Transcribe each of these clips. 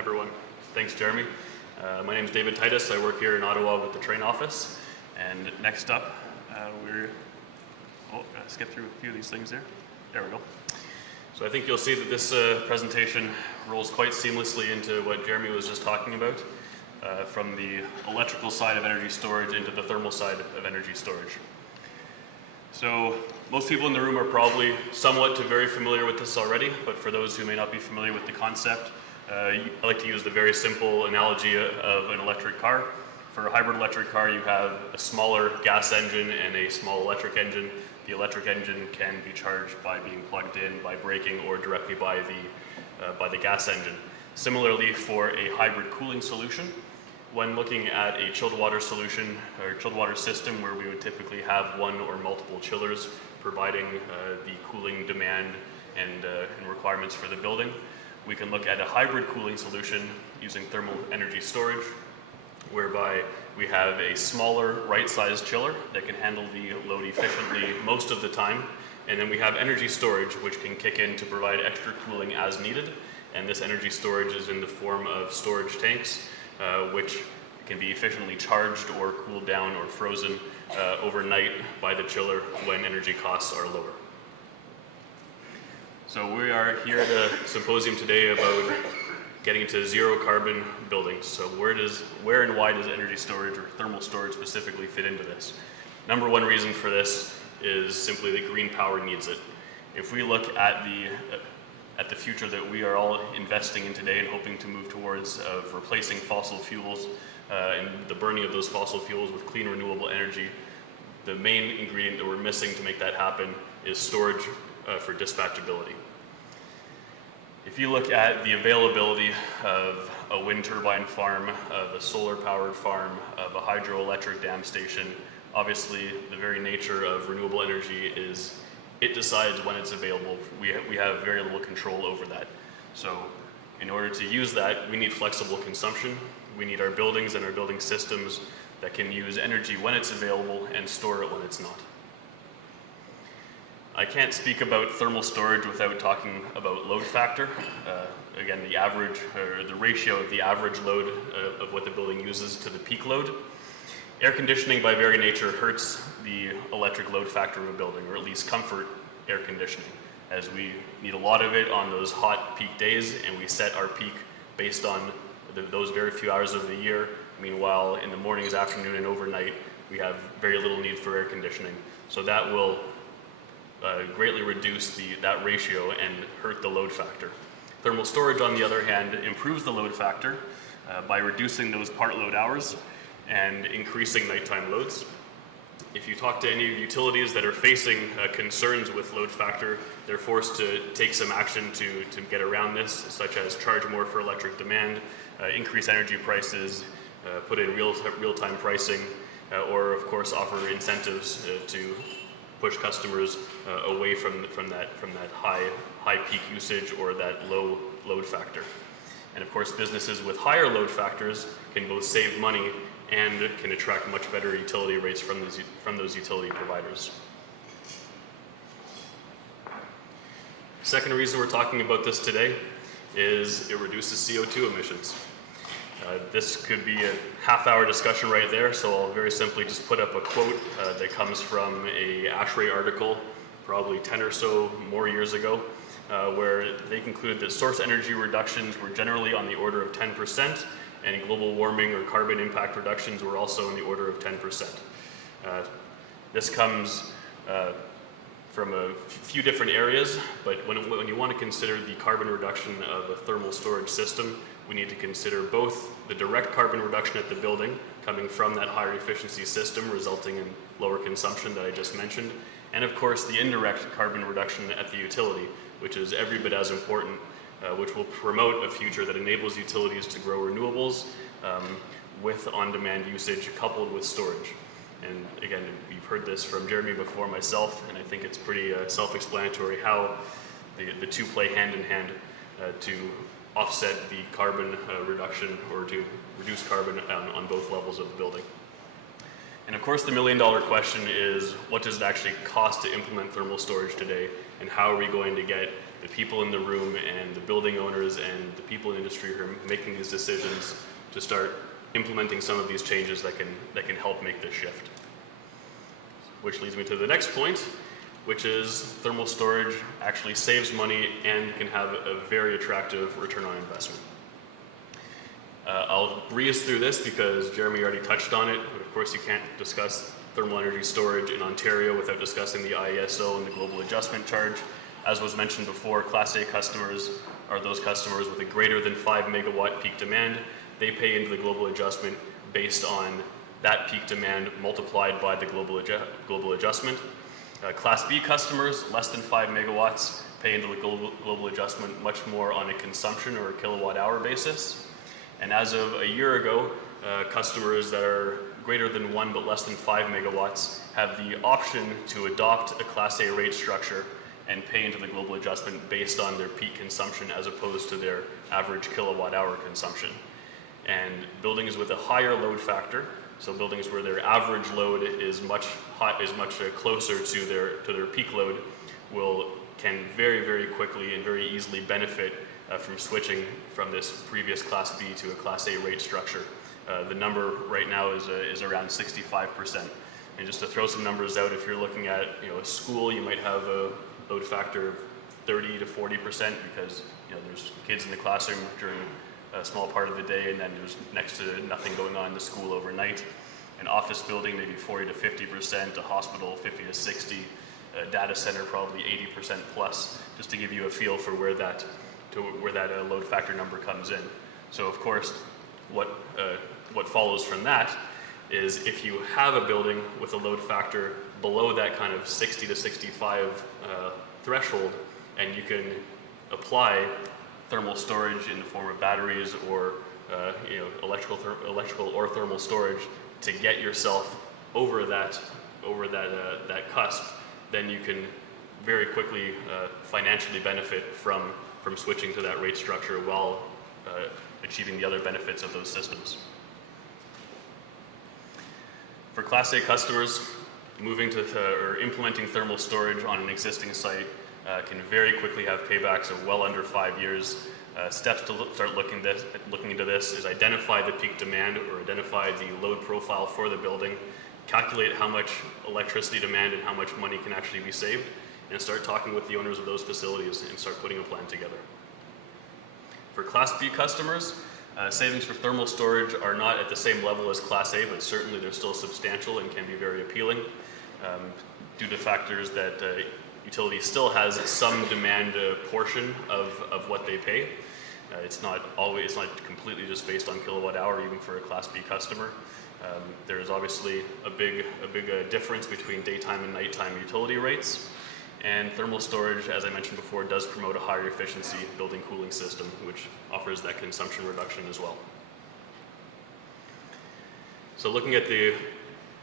everyone. Thanks, Jeremy. My name is David Titus. I work here in Ottawa with the Trane office. And next up, gotta skip through a few of these things here. There we go. So I think you'll see that this presentation rolls quite seamlessly into what Jeremy was just talking about, from the electrical side of energy storage into the thermal side of energy storage. So most people in the room are probably somewhat to very familiar with this already, but for those who may not be familiar with the concept, I like to use the very simple analogy of an electric car. For a hybrid electric car, you have a smaller gas engine and a small electric engine. The electric engine can be charged by being plugged in, by braking, or directly by the gas engine. Similarly, for a hybrid cooling solution, when looking at a chilled water solution or chilled water system where we would typically have one or multiple chillers providing the cooling demand and requirements for the building, we can look at a hybrid cooling solution using thermal energy storage, whereby we have a smaller right-sized chiller that can handle the load efficiently most of the time, and then we have energy storage which can kick in to provide extra cooling as needed, and this energy storage is in the form of storage tanks which can be efficiently charged or cooled down or frozen overnight by the chiller when energy costs are lower. So we are here at a symposium today about getting to zero carbon buildings. So where and why does energy storage or thermal storage specifically fit into this? Number one reason for this is simply that green power needs it. If we look at the future that we are all investing in today and hoping to move towards of replacing fossil fuels and the burning of those fossil fuels with clean renewable energy, the main ingredient that we're missing to make that happen is storage for dispatchability. If you look at the availability of a wind turbine farm, of a solar powered farm, of a hydroelectric dam station, obviously the very nature of renewable energy is it decides when it's available. We have very little control over that. So in order to use that, we need flexible consumption. We need our buildings and our building systems that can use energy when it's available and store it when it's not. I can't speak about thermal storage without talking about load factor. Again, the average, or the ratio of the average load of what the building uses to the peak load. Air conditioning by very nature hurts the electric load factor of a building, or at least comfort air conditioning, as we need a lot of it on those hot peak days, and we set our peak based on those very few hours of the year. Meanwhile, in the mornings, afternoon, and overnight, we have very little need for air conditioning. So that will greatly reduce that ratio and hurt the load factor. Thermal storage, on the other hand, improves the load factor by reducing those part load hours and increasing nighttime loads. If you talk to any utilities that are facing concerns with load factor, they're forced to take some action to get around this, such as charge more for electric demand, increase energy prices, put in real-time pricing, or of course offer incentives to push customers away from that high peak usage or that low load factor. And of course, businesses with higher load factors can both save money and can attract much better utility rates from those utility providers. Second reason we're talking about this today is it reduces CO2 emissions. This could be a half-hour discussion right there, so I'll very simply just put up a quote that comes from a ASHRAE article, probably 10 or so more years ago, where they conclude that source energy reductions were generally on the order of 10%, and global warming or carbon impact reductions were also in the order of 10%. This comes from a few different areas, but when you want to consider the carbon reduction of a thermal storage system, we need to consider both the direct carbon reduction at the building coming from that higher efficiency system resulting in lower consumption that I just mentioned, and of course the indirect carbon reduction at the utility, which is every bit as important, which will promote a future that enables utilities to grow renewables with on-demand usage coupled with storage. And again, you've heard this from Jeremy before, myself, and I think it's pretty self-explanatory how the two play hand in hand to offset the carbon reduction or to reduce carbon on both levels of the building. And of course, the million-dollar question is, what does it actually cost to implement thermal storage today, and how are we going to get the people in the room and the building owners and the people in industry who are making these decisions to start implementing some of these changes that can help make this shift. Which leads me to the next point, which is thermal storage actually saves money and can have a very attractive return on investment. I'll breeze through this because Jeremy already touched on it, but of course you can't discuss thermal energy storage in Ontario without discussing the IESO and the Global Adjustment Charge. As was mentioned before, Class A customers are those customers with a greater than 5 megawatt peak demand. They pay into the Global Adjustment based on that peak demand multiplied by the Global Adjustment. Class B customers, less than 5 megawatts, pay into the Global Adjustment much more on a consumption or a kilowatt hour basis. And as of a year ago, customers that are greater than 1 but less than 5 megawatts have the option to adopt a Class A rate structure and pay into the Global Adjustment based on their peak consumption as opposed to their average kilowatt hour consumption. And buildings with a higher load factor, so buildings where their average load is much closer to their peak load, can very, very quickly and very easily benefit from switching from this previous Class B to a Class A rate structure. The number right now is around 65%. And just to throw some numbers out, if you're looking at a school, you might have a load factor of 30 to 40% because there's kids in the classroom during a small part of the day, and then there's next to nothing going on in the school overnight. An office building, maybe 40 to 50%, a hospital, 50 to 60, a data center, probably 80% plus, just to give you a feel for where that load factor number comes in. So of course, what follows from that is if you have a building with a load factor below that kind of 60 to 65 threshold, and you can apply thermal storage in the form of batteries or electrical or thermal storage to get yourself over that cusp, then you can very quickly financially benefit from switching to that rate structure while achieving the other benefits of those systems. For Class A customers, moving to or implementing thermal storage on an existing site can very quickly have paybacks of well under 5 years. Steps to start looking into this is identify the peak demand or identify the load profile for the building, calculate how much electricity demand and how much money can actually be saved, and start talking with the owners of those facilities and start putting a plan together. For Class B customers, savings for thermal storage are not at the same level as Class A, but certainly they're still substantial and can be very appealing due to factors that utility still has some demand portion of what they pay. It's not completely just based on kilowatt hour, even for a Class B customer. There's obviously a big difference between daytime and nighttime utility rates. And thermal storage, as I mentioned before, does promote a higher efficiency building cooling system, which offers that consumption reduction as well. So looking at the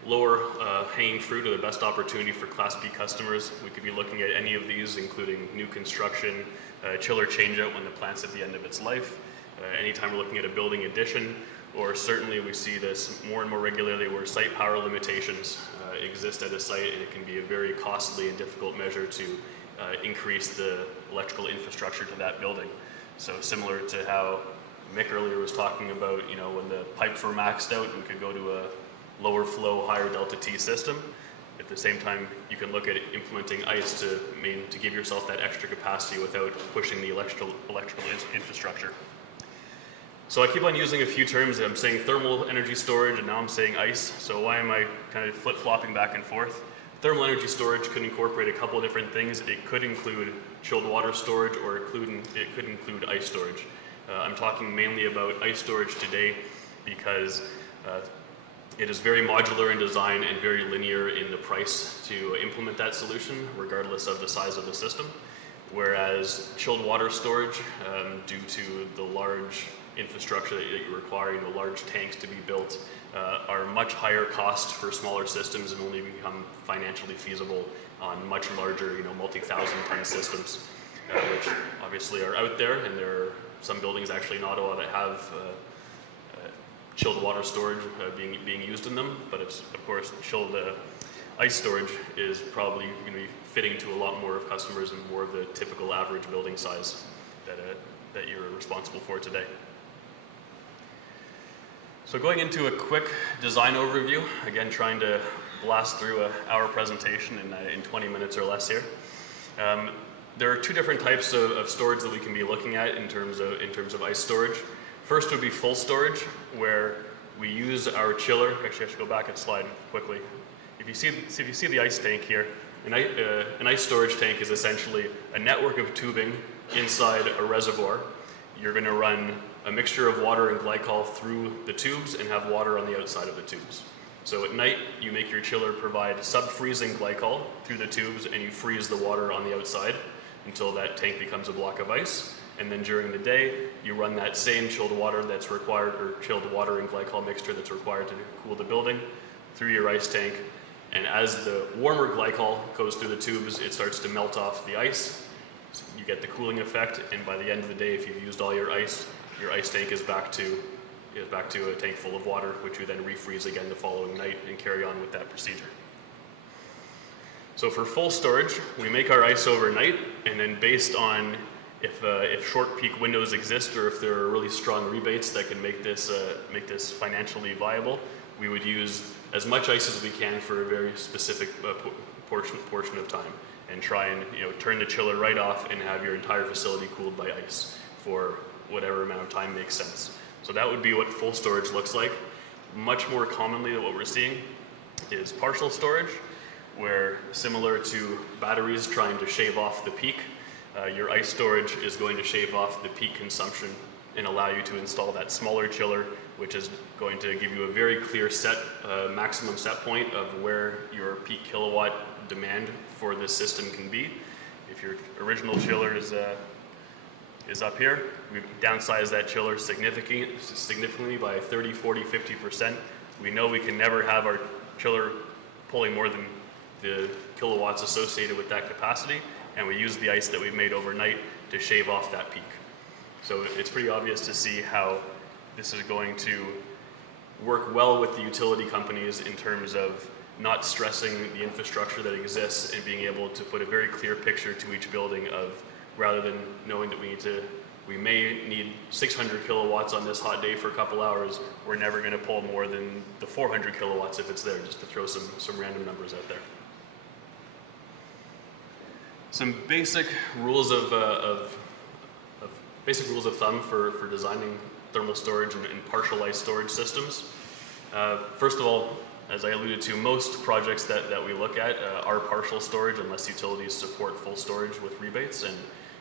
lower hanging fruit or the best opportunity for Class B customers, we could be looking at any of these, including new construction, chiller changeout when the plant's at the end of its life, anytime we're looking at a building addition, or certainly we see this more and more regularly where site power limitations exist at a site, and it can be a very costly and difficult measure to increase the electrical infrastructure to that building. So similar to how Mick earlier was talking about, when the pipes were maxed out, we could go to a lower flow, higher delta T system. At the same time, you can look at implementing ICE to give yourself that extra capacity without pushing the electrical infrastructure. So I keep on using a few terms. I'm saying thermal energy storage, and now I'm saying ICE. So why am I kind of flip-flopping back and forth? Thermal energy storage could incorporate a couple of different things. It could include chilled water storage, or it could include ICE storage. I'm talking mainly about ICE storage today because it is very modular in design and very linear in the price to implement that solution, regardless of the size of the system. Whereas chilled water storage, due to the large infrastructure that you require, large tanks to be built, are much higher cost for smaller systems and only become financially feasible on much larger, multi-thousand ton systems, which obviously are out there, and there are some buildings actually in Ottawa that have chilled water storage being used in them, but it's, of course, chilled ICE storage is probably going to be fitting to a lot more of customers and more of the typical average building size that you're responsible for today. So going into a quick design overview, again trying to blast through an hour presentation in 20 minutes or less here. There are two different types of storage that we can be looking at in terms of ice storage. First would be full storage, where we use our chiller. Actually, I should go back and slide quickly. If you see the ice tank here, an ice storage tank is essentially a network of tubing inside a reservoir. You're going to run a mixture of water and glycol through the tubes and have water on the outside of the tubes. So at night, you make your chiller provide sub-freezing glycol through the tubes, and you freeze the water on the outside until that tank becomes a block of ice. And then during the day, you run that same chilled water that's required, or chilled water and glycol mixture that's required to cool the building through your ice tank. And as the warmer glycol goes through the tubes, it starts to melt off the ice. So you get the cooling effect, and by the end of the day, if you've used all your ice tank is back to a tank full of water, which you then refreeze again the following night and carry on with that procedure. So for full storage, we make our ice overnight, and then based on if short peak windows exist or if there are really strong rebates that can make this financially viable, we would use as much ice as we can for a very specific portion of time, and try and turn the chiller right off and have your entire facility cooled by ice for whatever amount of time makes sense. So that would be what full storage looks like. Much more commonly, what we're seeing is partial storage, where similar to batteries trying to shave off the peak, your ice storage is going to shave off the peak consumption and allow you to install that smaller chiller, which is going to give you a very clear maximum set point of where your peak kilowatt demand for this system can be. If your original chiller is up here, we've downsized that chiller significantly by 30, 40, 50%. We know we can never have our chiller pulling more than the kilowatts associated with that capacity, and we use the ice that we've made overnight to shave off that peak. So it's pretty obvious to see how this is going to work well with the utility companies in terms of not stressing the infrastructure that exists and being able to put a very clear picture to each building of, rather than knowing that we may need 600 kilowatts on this hot day for a couple hours, we're never going to pull more than the 400 kilowatts if it's there, just to throw some random numbers out there. Some basic rules of thumb for designing thermal storage and partial ice storage systems. First of all, as I alluded to, most projects that we look at are partial storage unless utilities support full storage with rebates, and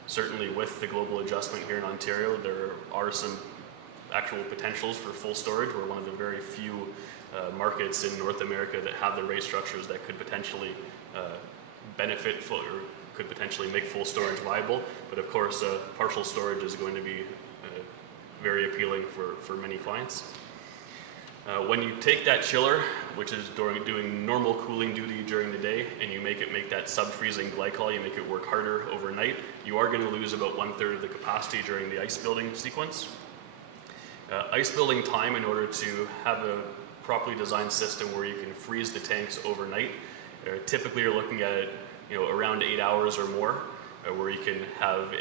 certainly with the global adjustment here in Ontario, there are some actual potentials for full storage. We're one of the very few markets in North America that have the rate structures that could potentially benefit or could potentially make full storage viable. But of course, partial storage is going to be very appealing for many clients. When you take that chiller, which is doing normal cooling duty during the day, and you make that sub-freezing glycol, you make it work harder overnight, you are going to lose about 1/3 of the capacity during the ice building sequence. Ice building time, in order to have a properly designed system where you can freeze the tanks overnight, typically you're looking at around 8 hours or more, where you can have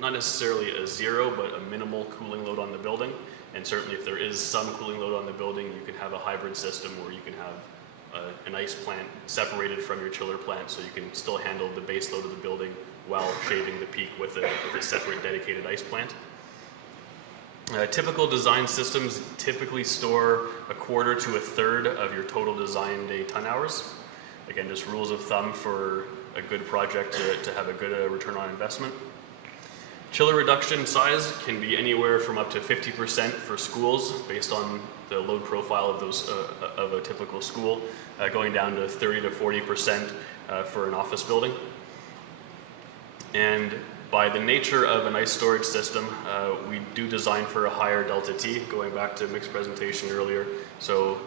not necessarily a zero, but a minimal cooling load on the building. And certainly if there is some cooling load on the building, you can have a hybrid system where you can have an ice plant separated from your chiller plant, so you can still handle the base load of the building while shaving the peak with a separate dedicated ice plant. Typical design systems typically store 1/4 to 1/3 of your total design day ton hours. Again, just rules of thumb for a good project to have a good return on investment. Chiller reduction size can be anywhere from up to 50% for schools based on the load profile of a typical school, going down to 30 to 40% for an office building. And by the nature of an ice storage system, we do design for a higher delta T, going back to Mick's presentation earlier. So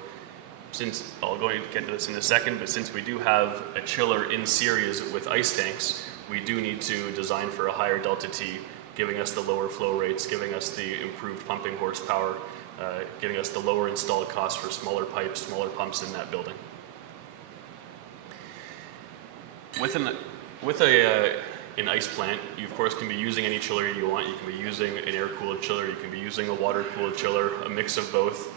since, I'll go and get to this in a second, but since we do have a chiller in series with ice tanks, we do need to design for a higher delta T, giving us the lower flow rates, giving us the improved pumping horsepower, giving us the lower installed costs for smaller pipes, smaller pumps in that building. With an ice plant, you of course can be using any chiller you want. You can be using an air-cooled chiller, you can be using a water-cooled chiller, a mix of both.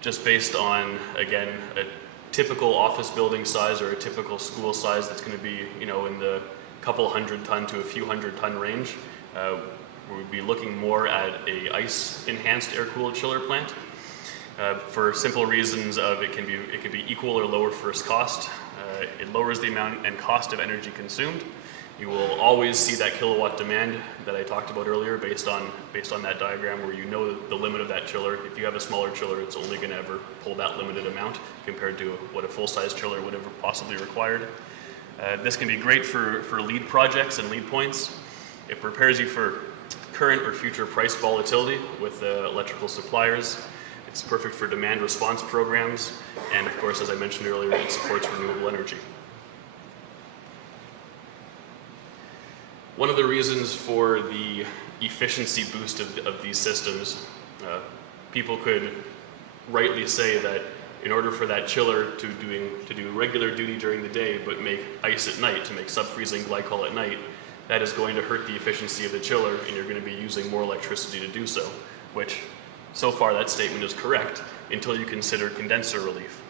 Just based on, again, a typical office building size or a typical school size that's going to be, in the couple 100-ton to a few 100-ton range, we would be looking more at a ice-enhanced air-cooled chiller plant. For simple reasons of it can be equal or lower first cost. It lowers the amount and cost of energy consumed. You will always see that kilowatt demand that I talked about earlier based on that diagram where you know the limit of that chiller. If you have a smaller chiller, it's only going to ever pull that limited amount compared to what a full-size chiller would have possibly required. This can be great for lead projects and lead points. It prepares you for current or future price volatility with electrical suppliers. It's perfect for demand response programs, and of course, as I mentioned earlier, it supports renewable energy. One of the reasons for the efficiency boost of these systems, people could rightly say that in order for that chiller to do regular duty during the day but make ice at night, to make sub-freezing glycol at night, that is going to hurt the efficiency of the chiller and you're going to be using more electricity to do so, which so far that statement is correct until you consider condenser relief.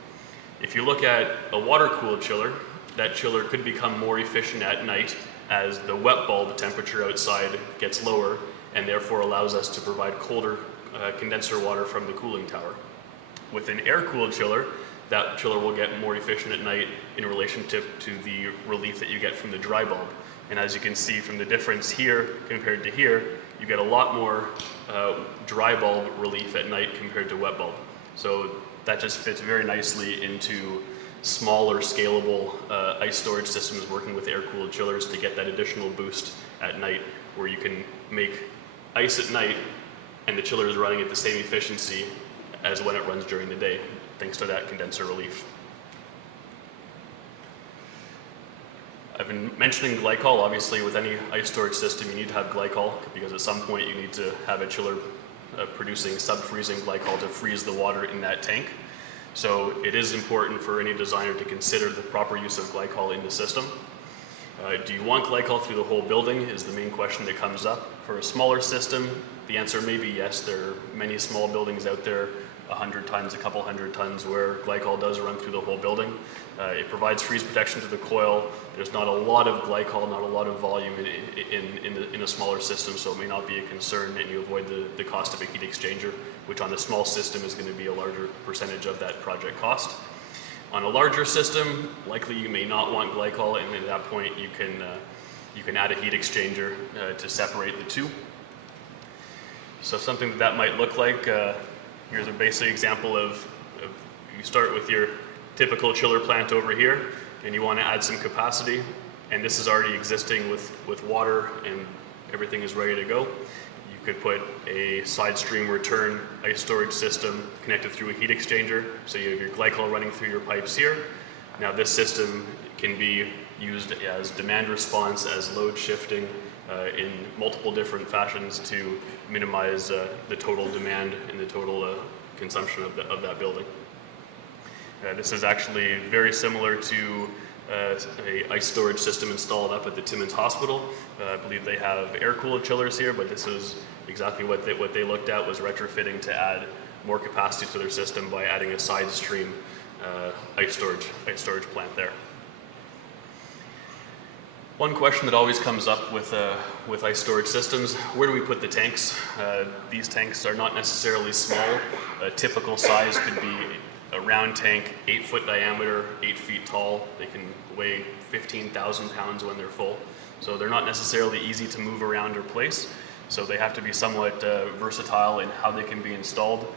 If you look at a water-cooled chiller, that chiller could become more efficient at night as the wet bulb temperature outside gets lower and therefore allows us to provide colder condenser water from the cooling tower. With an air-cooled chiller, that chiller will get more efficient at night in relationship to the relief that you get from the dry bulb. And as you can see from the difference here compared to here, you get a lot more dry bulb relief at night compared to wet bulb. So that just fits very nicely into smaller scalable ice storage systems working with air-cooled chillers to get that additional boost at night where you can make ice at night and the chiller is running at the same efficiency as when it runs during the day, thanks to that condenser relief. I've been mentioning glycol. Obviously, with any ice storage system, you need to have glycol because at some point you need to have a chiller producing sub-freezing glycol to freeze the water in that tank. So it is important for any designer to consider the proper use of glycol in the system. Do you want glycol through the whole building is the main question that comes up. For a smaller system, the answer may be yes. There are many small buildings out there, 100 tons, a couple 100 tons, where glycol does run through the whole building. It provides freeze protection to the coil. There's not a lot of glycol, not a lot of volume in a smaller system, so it may not be a concern, and you avoid the cost of a heat exchanger, which on a small system is going to be a larger percentage of that project cost. On a larger system, likely you may not want glycol, and at that point you can add a heat exchanger to separate the two. So something that might look like, here's a basic example of you start with your typical chiller plant over here, and you want to add some capacity, and this is already existing with water and everything is ready to go. You could put a side stream return ice storage system connected through a heat exchanger, so you have your glycol running through your pipes here. Now this system can be used as demand response, as load shifting in multiple different fashions to minimize the total demand and the total consumption of that building. This is actually very similar to a ice storage system installed up at the Timmins Hospital. I believe they have air-cooled chillers here, but this is exactly what they looked at, was retrofitting to add more capacity to their system by adding a side stream ice storage plant there. One question that always comes up with ice storage systems: where do we put the tanks? These tanks are not necessarily small. A typical size could be a round tank, 8-foot diameter, 8 feet tall. They can weigh 15,000 pounds when they're full. So they're not necessarily easy to move around or place. So they have to be somewhat versatile in how they can be installed.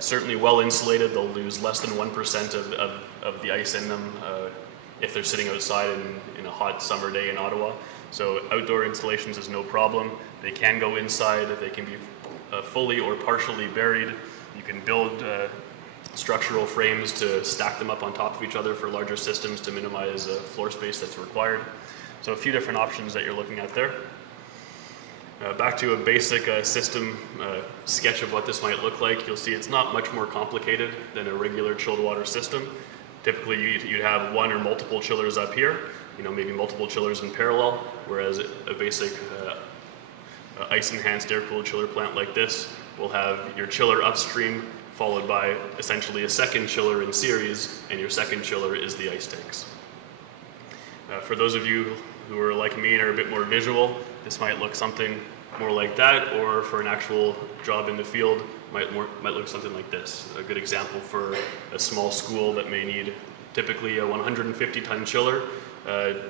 Certainly well insulated. They'll lose less than 1% of the ice in them if they're sitting outside in a hot summer day in Ottawa. So outdoor installations is no problem. They can go inside. They can be fully or partially buried. You can build structural frames to stack them up on top of each other for larger systems to minimize floor space that's required. So a few different options that you're looking at there. Back to a basic system sketch of what this might look like. You'll see it's not much more complicated than a regular chilled water system. Typically you'd have one or multiple chillers up here. maybe multiple chillers in parallel, whereas a basic ice-enhanced air-cooled chiller plant like this will have your chiller upstream, followed by essentially a second chiller in series, and your second chiller is the ice tanks. For those of you who are like me and are a bit more visual, this might look something more like that, or for an actual job in the field, might look something like this. A good example for a small school that may need typically a 150-ton chiller,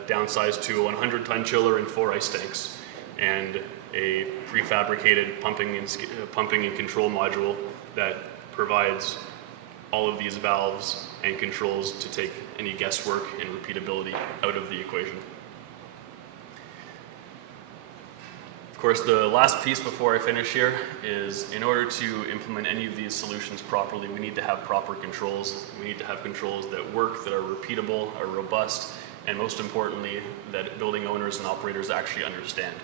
downsized to a 100-ton chiller and 4 ice tanks, and a prefabricated pumping and control module that provides all of these valves and controls to take any guesswork and repeatability out of the equation. Of course, the last piece before I finish here is, in order to implement any of these solutions properly, we need to have proper controls. We need to have controls that work, that are repeatable, are robust, and most importantly, that building owners and operators actually understand.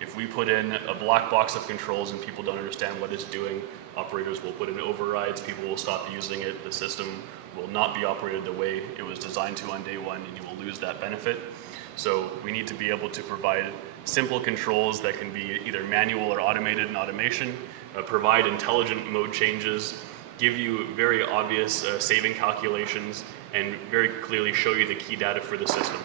If we put in a black box of controls and people don't understand what it's doing, operators will put in overrides, people will stop using it, the system will not be operated the way it was designed to on day one, and you will lose that benefit. So we need to be able to provide simple controls that can be either manual or automated in automation, provide intelligent mode changes, give you very obvious saving calculations, and very clearly show you the key data for the system.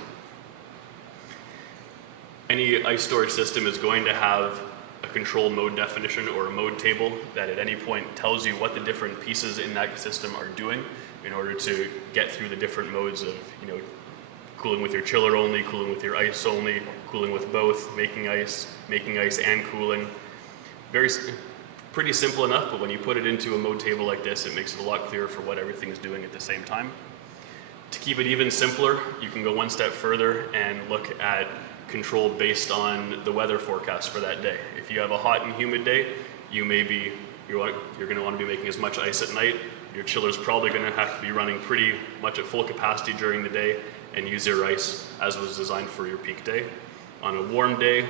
Any ice storage system is going to have a control mode definition or a mode table that at any point tells you what the different pieces in that system are doing in order to get through the different modes of, cooling with your chiller only, cooling with your ice only, cooling with both, making ice and cooling. Pretty simple enough, but when you put it into a mode table like this, it makes it a lot clearer for what everything is doing at the same time. To keep it even simpler, you can go one step further and look at control based on the weather forecast for that day. If you have a hot and humid day, you're going to want to be making as much ice at night. Your chiller's probably going to have to be running pretty much at full capacity during the day and use your ice as was designed for your peak day. On a warm day,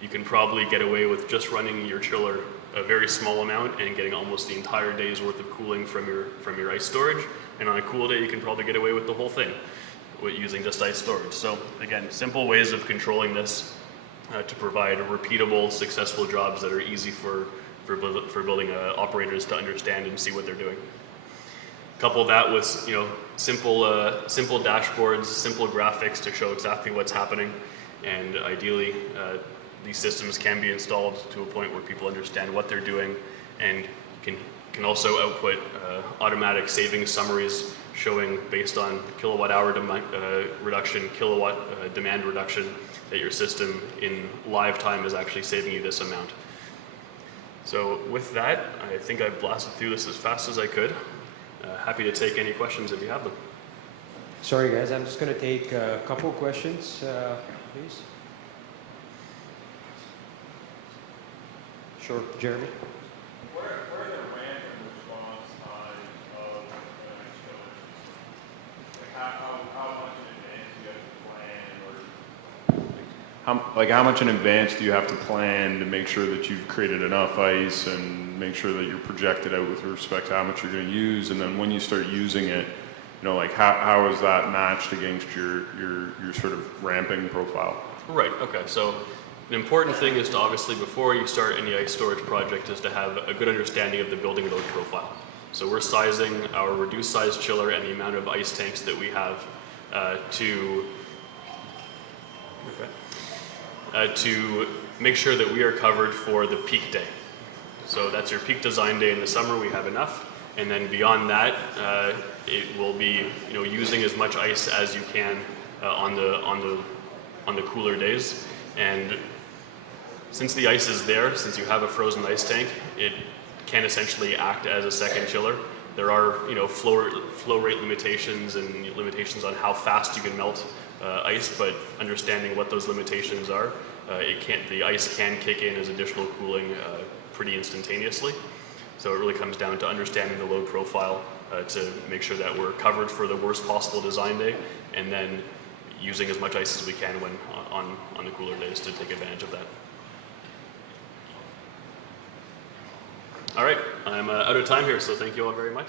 you can probably get away with just running your chiller a very small amount and getting almost the entire day's worth of cooling from your ice storage. And on a cool day, you can probably get away with the whole thing with using just ice storage. So again, simple ways of controlling this to provide repeatable, successful jobs that are easy for building operators to understand and see what they're doing. Couple that with simple dashboards, simple graphics to show exactly what's happening, and ideally these systems can be installed to a point where people understand what they're doing and can also output automatic savings summaries showing based on kilowatt hour reduction, kilowatt demand reduction, that your system in live time is actually saving you this amount. So with that, I think I've blasted through this as fast as I could. Happy to take any questions if you have them. Sorry guys, I'm just going to take a couple questions, please. Sure, Jeremy. Where are the ramp and response times of an ice chiller? Like how much in advance do you have to plan, or how much in advance do you have to plan to make sure that you've created enough ice and make sure that you're projected out with respect to how much you're going to use, and then when you start using it, how is that matched against your sort of ramping profile? Right, okay, so an important thing is to obviously, before you start any ice storage project, is to have a good understanding of the building load profile. So we're sizing our reduced size chiller and the amount of ice tanks that we have to make sure that we are covered for the peak day. So that's your peak design day in the summer, we have enough. And then beyond that, it will be using as much ice as you can on the cooler days. And since the ice is there, since you have a frozen ice tank, it can essentially act as a second chiller. There are flow rate limitations and limitations on how fast you can melt ice, but understanding what those limitations are, the ice can kick in as additional cooling pretty instantaneously. So it really comes down to understanding the load profile to make sure that we're covered for the worst possible design day, and then using as much ice as we can when on the cooler days to take advantage of that. All right, I'm out of time here, so thank you all very much.